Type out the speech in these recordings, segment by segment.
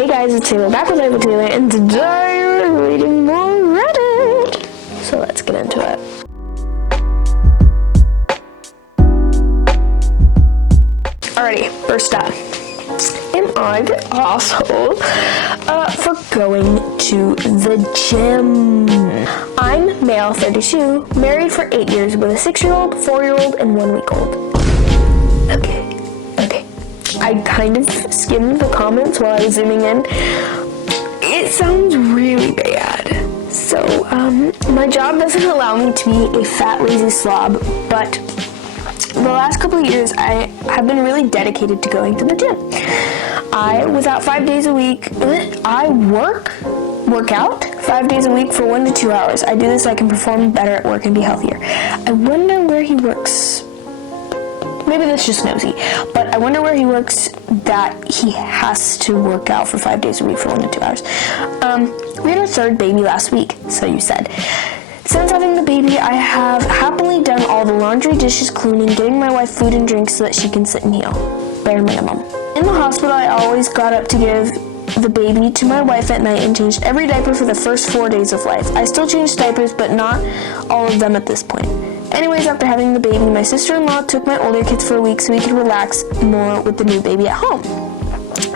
Hey guys, it's Taylor back with Life with Taylor, and today we're reading more Reddit. So let's get into it. Alrighty, first up. Am I the asshole for going to the gym? I'm male, 32, married for 8 years with a 6-year-old, 4-year-old, and 1-week-old. Okay. I kind of skimmed the comments while I was zooming in. It sounds really bad. So, my job doesn't allow me to be a fat, lazy slob, but the last couple of years I have been really dedicated to going to the gym. I was out 5 days a week. I work out 5 days a week for 1 to 2 hours. I do this so I can perform better at work and be healthier. I wonder where he works. Maybe that's just nosy, but I wonder where he works that he has to work out for 5 days a week for 1 to 2 hours. We had our third baby last week, so you said. Since having the baby, I have happily done all the laundry, dishes, cleaning, getting my wife food and drinks so that she can sit and heal. Bare minimum. In the hospital, I always got up to give the baby to my wife at night and changed every diaper for the first 4 days of life. I still change diapers, but not all of them at this point. Anyways, after having the baby, my sister-in-law took my older kids for a week so we could relax more with the new baby at home.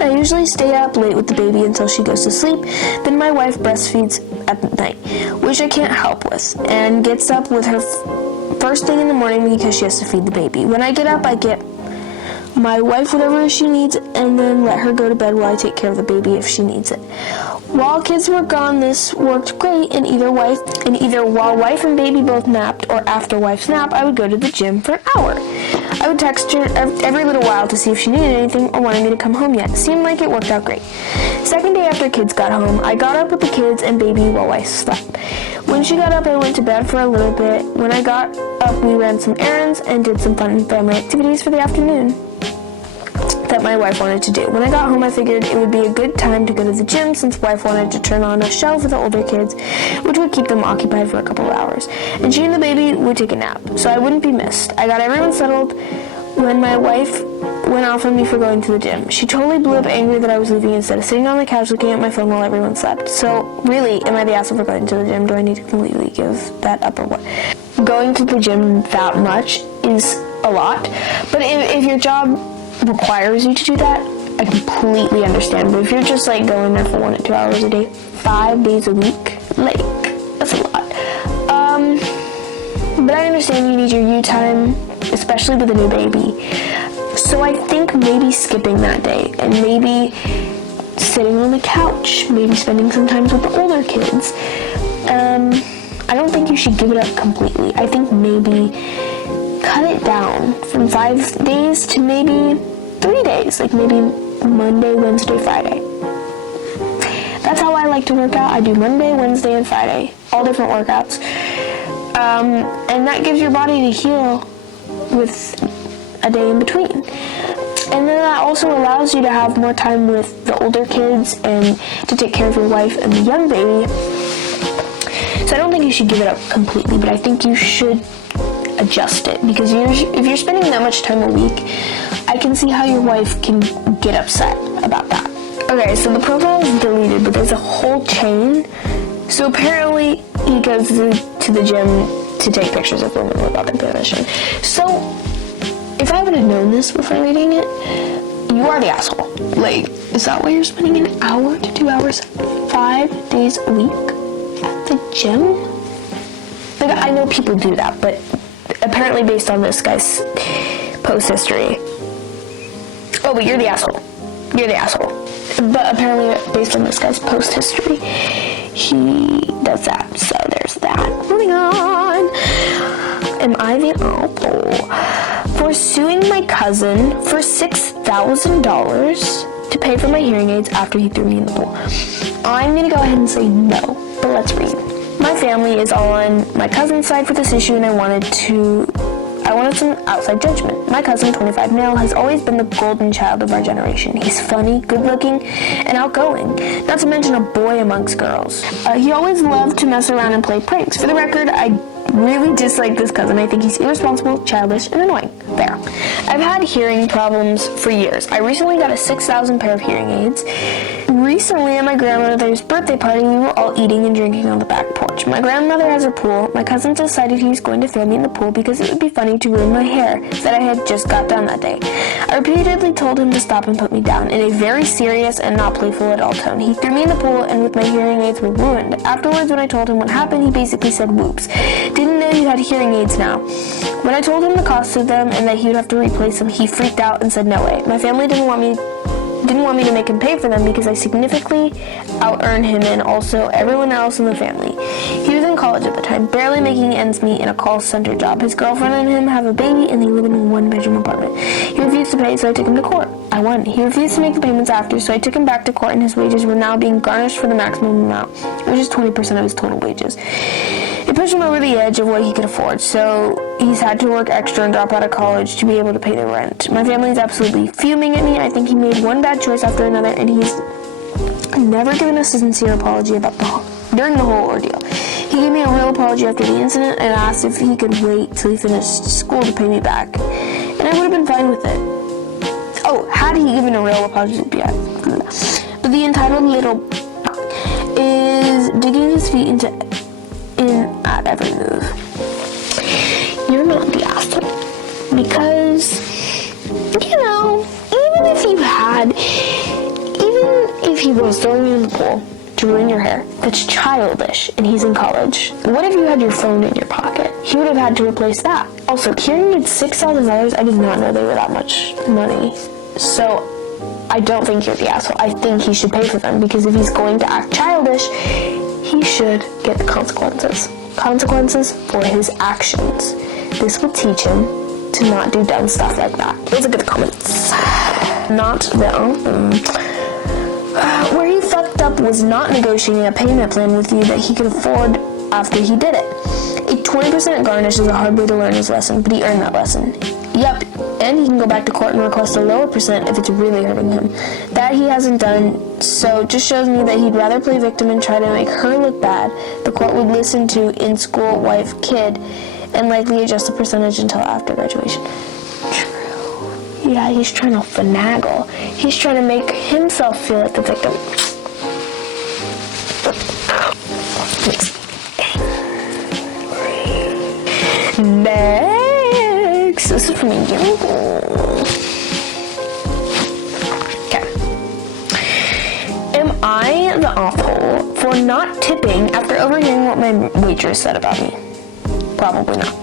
I usually stay up late with the baby until she goes to sleep, then my wife breastfeeds at night, which I can't help with, and gets up with her first thing in the morning because she has to feed the baby. When I get up, I get my wife whatever she needs and then let her go to bed while I take care of the baby if she needs it. While kids were gone, this worked great, and either while wife and baby both napped or after wife's nap, I would go to the gym for an hour. I would text her every little while to see if she needed anything or wanted me to come home yet. Seemed like it worked out great. Second day after kids got home, I got up with the kids and baby while wife slept. When she got up, I went to bed for a little bit. When I got up, we ran some errands and did some fun family activities for the afternoon that my wife wanted to do. When I got home, I figured it would be a good time to go to the gym since wife wanted to turn on a show for the older kids, which would keep them occupied for a couple of hours. And she and the baby would take a nap, so I wouldn't be missed. I got everyone settled when my wife went off on me for going to the gym. She totally blew up angry that I was leaving instead of sitting on the couch looking at my phone while everyone slept. So really, am I the asshole for going to the gym? Do I need to completely give that up or what? Going to the gym that much is a lot, but if your job requires you to do that, I completely understand. But if you're just like going there for 1 to 2 hours a day, 5 days a week, like, that's a lot. But I understand you need your you time, especially with a new baby. So I think maybe skipping that day and maybe sitting on the couch, maybe spending some time with the older kids. I don't think you should give it up completely. I think maybe cut it down from 5 days to maybe 3 days, like maybe Monday, Wednesday, Friday. That's how I like to work out. I do Monday, Wednesday, and Friday, all different workouts. And that gives your body to heal with a day in between. And then that also allows you to have more time with the older kids and to take care of your wife and the young baby. So I don't think you should give it up completely, but I think you should adjust it, because if you're spending that much time a week, I can see how your wife can get upset about that. Okay, so the profile is deleted, but there's a whole chain. So apparently he goes to the gym to take pictures of women without their permission. So if I would have known this before reading it, you are the asshole. Like, is that why you're spending an hour to 2 hours 5 days a week at the gym? Like, I know people do that, but apparently based on this guy's post history. Oh, but you're the asshole. You're the asshole. But apparently based on this guy's post history, he does that. So there's that. Moving on. Am I the asshole for suing my cousin for $6,000 to pay for my hearing aids after he threw me in the pool? I'm going to go ahead and say no, but let's read. My family is all on my cousin's side for this issue, and I wanted some outside judgment. My cousin, 25 male, has always been the golden child of our generation. He's funny, good-looking, and outgoing, not to mention a boy amongst girls. He always loved to mess around and play pranks. For the record, I really dislike this cousin. I think he's irresponsible, childish, and annoying. There. I've had hearing problems for years. I recently got a 6,000 pair of hearing aids. Recently, at my grandmother's birthday party, we were all eating and drinking on the back porch. My grandmother has a pool. My cousin decided he was going to throw me in the pool because it would be funny to ruin my hair that I had just got done that day. I repeatedly told him to stop and put me down in a very serious and not playful at all tone. He threw me in the pool, and with my hearing aids were ruined. Afterwards, when I told him what happened, he basically said, "Whoops. Didn't know you had hearing aids now." When I told him the cost of them and that he would have to replace them, he freaked out and said, "No way." My family didn't want me to make him pay for them because I significantly out-earned him and also everyone else in the family. He was in college at the time, barely making ends meet in a call center job. His girlfriend and him have a baby and they live in a one-bedroom apartment. He refused to pay, so I took him to court. I won. He refused to make the payments after, so I took him back to court and his wages were now being garnished for the maximum amount, which is 20% of his total wages. It pushed him over the edge of what he could afford, so he's had to work extra and drop out of college to be able to pay the rent. My family is absolutely fuming at me. I think he made one bad choice after another, and he's never given us a sincere apology during the whole ordeal. He gave me a real apology after the incident and asked if he could wait till he finished school to pay me back, and I would have been fine with it. Oh, had he given a real apology, yeah. But the entitled little is digging his feet in at every move. You're not the asshole. Because, even if he was throwing you in the pool to ruin your hair, that's childish, and he's in college. What if you had your phone in your pocket? He would have had to replace that. Also, hearing aids $6,000, I did not know they were that much money. So, I don't think you're the asshole. I think he should pay for them, because if he's going to act childish, he should get the consequences. Consequences for his actions. This will teach him to not do dumb stuff like that. Those are good comments. Not them. Where he fucked up was not negotiating a payment plan with you that he could afford after he did it. A 20% garnish is a hard way to learn his lesson, but he earned that lesson. Yep, and he can go back to court and request a lower percent if it's really hurting him. That he hasn't done, so just shows me that he'd rather play victim and try to make her look bad. The court would listen to in-school wife kid and likely adjust the percentage until after graduation. True. Yeah, he's trying to finagle. He's trying to make himself feel like the victim. Next, this is from a young girl. Okay. Am I the asshole for not tipping after overhearing what my waitress said about me? Probably not.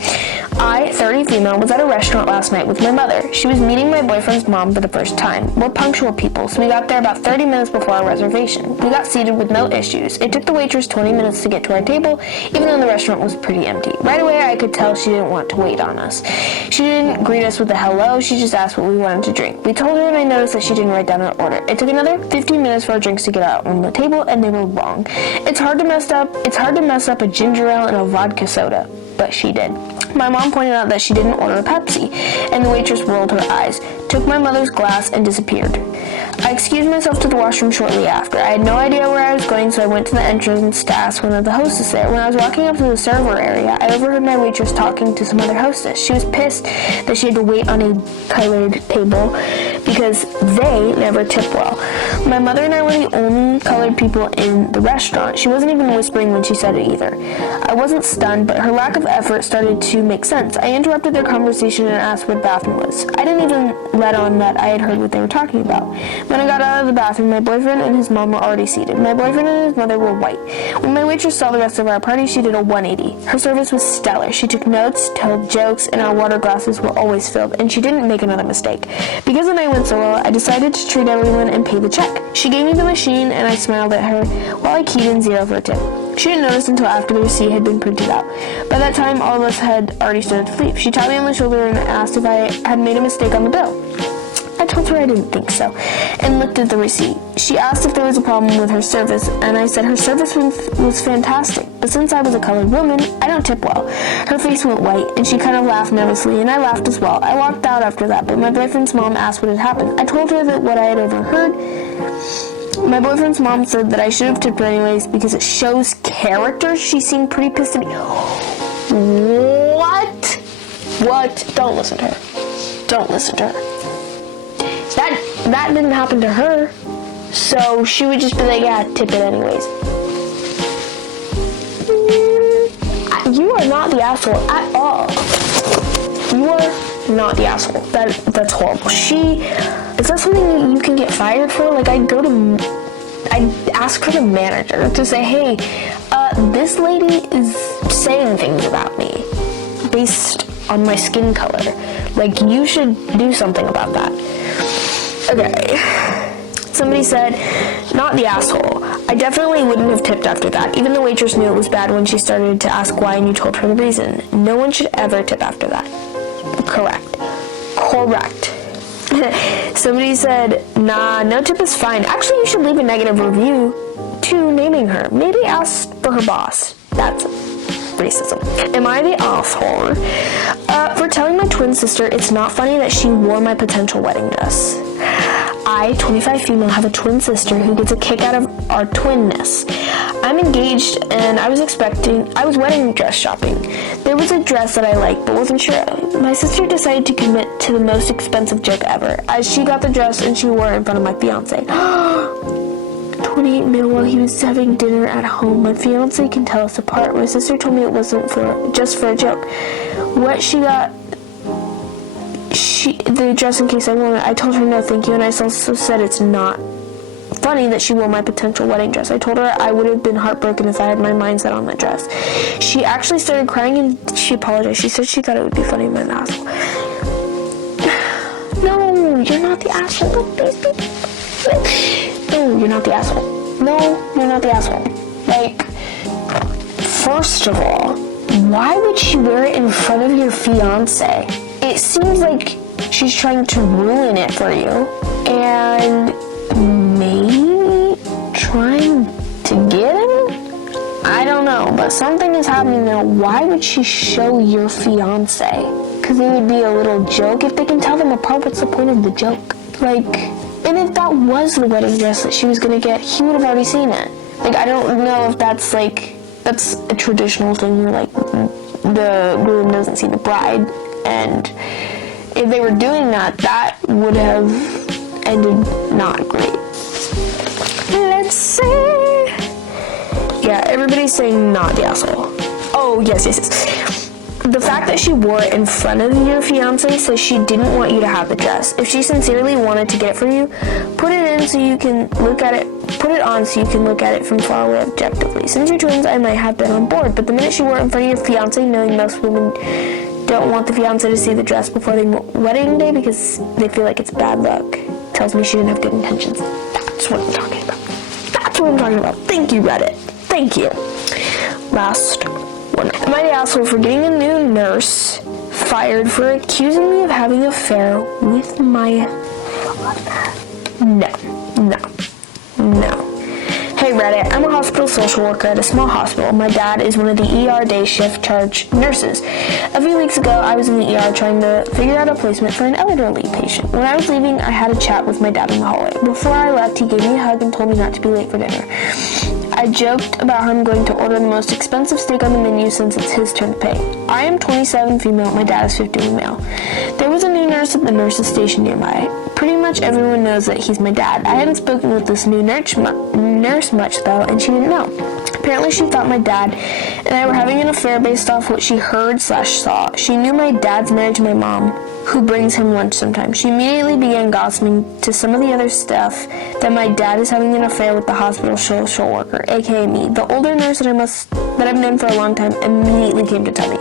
I, 30 female, was at a restaurant last night with my mother. She was meeting my boyfriend's mom for the first time. We're punctual people, so we got there about 30 minutes before our reservation. We got seated with no issues. It took the waitress 20 minutes to get to our table, even though the restaurant was pretty empty. Right away, I could tell she didn't want to wait on us. She didn't greet us with a hello, she just asked what we wanted to drink. We told her and I noticed that she didn't write down our order. It took another 15 minutes for our drinks to get out on the table, and they were wrong. It's hard to mess up a ginger ale and a vodka soda, but she did. My mom pointed out that she didn't order a Pepsi, and the waitress rolled her eyes, took my mother's glass, and disappeared. I excused myself to the washroom shortly after. I had no idea where I was going, so I went to the entrance to ask one of the hostess there. When I was walking up to the server area, I overheard my waitress talking to some other hostess. She was pissed that she had to wait on a colored table because they never tip well. My mother and I were the only colored people in the restaurant. She wasn't even whispering when she said it either. I wasn't stunned, but her lack of effort started to make sense. I interrupted their conversation and asked where the bathroom was. I didn't even let on that I had heard what they were talking about. When I got out of the bathroom, my boyfriend and his mom were already seated. My boyfriend and his mother were white. When my waitress saw the rest of our party, she did a 180. Her service was stellar. She took notes, told jokes, and our water glasses were always filled, and she didn't make another mistake. Because the night went so well, I decided to treat everyone and pay the check. She gave me the machine, and I smiled at her while I keyed in 0 for a tip. She didn't notice until after the receipt had been printed out. By that time, all of us had already started to leave. She tapped me on the shoulder and asked if I had made a mistake on the bill. I told her I didn't think so, and looked at the receipt. She asked if there was a problem with her service, and I said her service was fantastic, but since I was a colored woman, I don't tip well. Her face went white, and she kind of laughed nervously, and I laughed as well. I walked out after that, but my boyfriend's mom asked what had happened. I told her that what I had overheard. My boyfriend's mom said that I should have tipped her anyways because it shows character. She seemed pretty pissed at me. What? Don't listen to her. Don't listen to her. That didn't happen to her. So she would just be like, yeah, tip it anyways. You are not the asshole at all. You are not the asshole. That's horrible. Is that something that you can get fired for? Like, I'd ask for the manager to say, hey, this lady is saying things about me based on my skin color. Like, you should do something about that. Okay. Somebody said, not the asshole. I definitely wouldn't have tipped after that. Even the waitress knew it was bad when she started to ask why and you told her the reason. No one should ever tip after that. Correct. Somebody said, nah, no tip is fine. Actually, you should leave a negative review to naming her. Maybe ask for her boss. That's racism. Am I the asshole? For telling my twin sister it's not funny that she wore my potential wedding dress. I, 25 female, have a twin sister who gets a kick out of our twinness. I'm engaged and I was wedding dress shopping. There was a dress that I liked but wasn't sure of. My sister decided to commit to the most expensive joke ever, as she got the dress and she wore it in front of my fiance. 28 male, while he was having dinner at home. My fiance can tell us apart. My sister told me it wasn't just for a joke. What she got, the dress in case I wore it. I told her no thank you, and I also said it's not funny that she wore my potential wedding dress. I told her I would have been heartbroken if I had my mind set on that dress. She actually started crying and she apologized. She said she thought it would be funny, my asshole. No, you're not the asshole. No, you're not the asshole. No, you're not the asshole. Like, first of all, why would she wear it in front of your fiance? It seems like she's trying to ruin it for you, and maybe trying to get him? I don't know, but something is happening now. Why would she show your fiance? Because it would be a little joke. If they can tell them apart, what's the point of the joke? Like, and if that was the wedding dress that she was going to get, he would have already seen it. Like, I don't know if that's a traditional thing where, like, the groom doesn't see the bride. And if they were doing that, that would have ended not great. Let's see. Yeah, everybody's saying not the asshole. Oh, yes. The fact that she wore it in front of your fiance says she didn't want you to have the dress. If she sincerely wanted to get it for you, put it on so you can look at it from far away objectively. Since you're twins, I might have been on board, but the minute she wore it in front of your fiance, knowing most women don't want the fiance to see the dress before the wedding day because they feel like it's bad luck, tells me she didn't have good intentions. That's what I'm talking about. Thank you, Reddit. Thank you. Last one. Am I the asshole for getting a new nurse fired for accusing me of having an affair with my father? No. Hey Reddit, I'm a hospital social worker at a small hospital. My dad is one of the ER day shift charge nurses. A few weeks ago, I was in the ER trying to figure out a placement for an elderly patient. When I was leaving, I had a chat with my dad in the hallway. Before I left, he gave me a hug and told me not to be late for dinner. I joked about how I'm going to order the most expensive steak on the menu since it's his turn to pay. I am 27 female, my dad is 51 male. There was a new nurse at the nurse's station nearby. Pretty much everyone knows that he's my dad. I hadn't spoken with this new nurse much though, and she didn't know. Apparently she thought my dad and I were having an affair based off what she heard/saw. She knew my dad's married to my mom, who brings him lunch sometimes. She immediately began gossiping to some of the other staff that my dad is having an affair with the hospital social worker, aka me. The older nurse that I've known for a long time immediately came to tell me.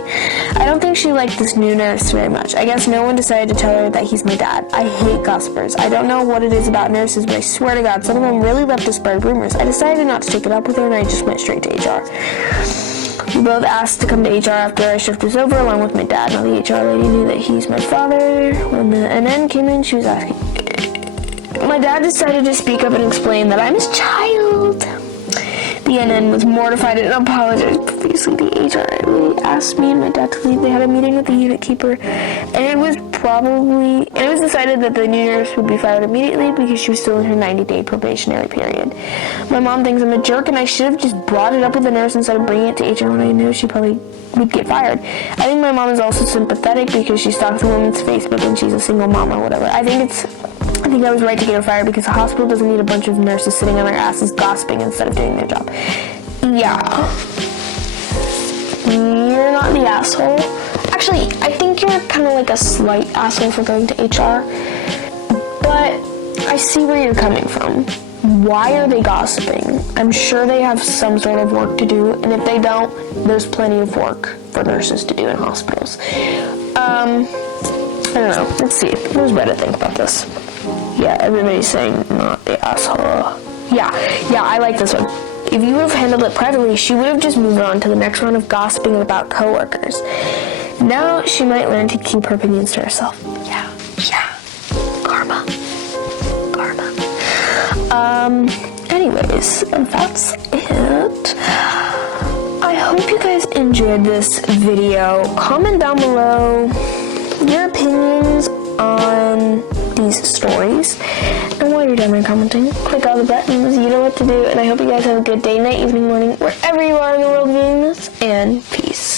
I don't think she liked this new nurse very much. I guess no one decided to tell her that he's my dad. I hate gossipers. I don't know what it is about nurses, but I swear to God, some of them really love to spread rumors. I decided not to take it up with her, and I just went straight to HR. We both asked to come to HR after our shift was over, along with my dad. Now the HR lady knew that he's my father. When the NN came in, she was asking. My dad decided to speak up and explain that I'm his child. The NN was mortified and apologized profusely. The HR lady asked me and my dad to leave. They had a meeting with the unit keeper, and it was decided that the new nurse would be fired immediately because she was still in her 90-day probationary period. My mom thinks I'm a jerk, and I should have just brought it up with the nurse instead of bringing it to HR when I knew she probably would get fired. I think my mom is also sympathetic because she stalks the woman's Facebook and she's a single mom or whatever. I think think I was right to get her fired because the hospital doesn't need a bunch of nurses sitting on their asses gossiping instead of doing their job. Yeah. You're not the asshole. Actually, I think you're kind of like a slight asshole for going to HR. But I see where you're coming from. Why are they gossiping? I'm sure they have some sort of work to do, and if they don't, there's plenty of work for nurses to do in hospitals. I don't know. Let's see. What does Reddit think about this? Yeah, everybody's saying not the asshole. Yeah, I like this one. If you would have handled it privately, she would have just moved on to the next round of gossiping about coworkers. Now she might learn to keep her opinions to herself. Yeah. Karma. Anyways, that's it. I hope you guys enjoyed this video. Comment down below your opinions on these stories. And while you're done commenting, click all the buttons. You know what to do. And I hope you guys have a good day, night, evening, morning, wherever you are in the world viewing this. And peace.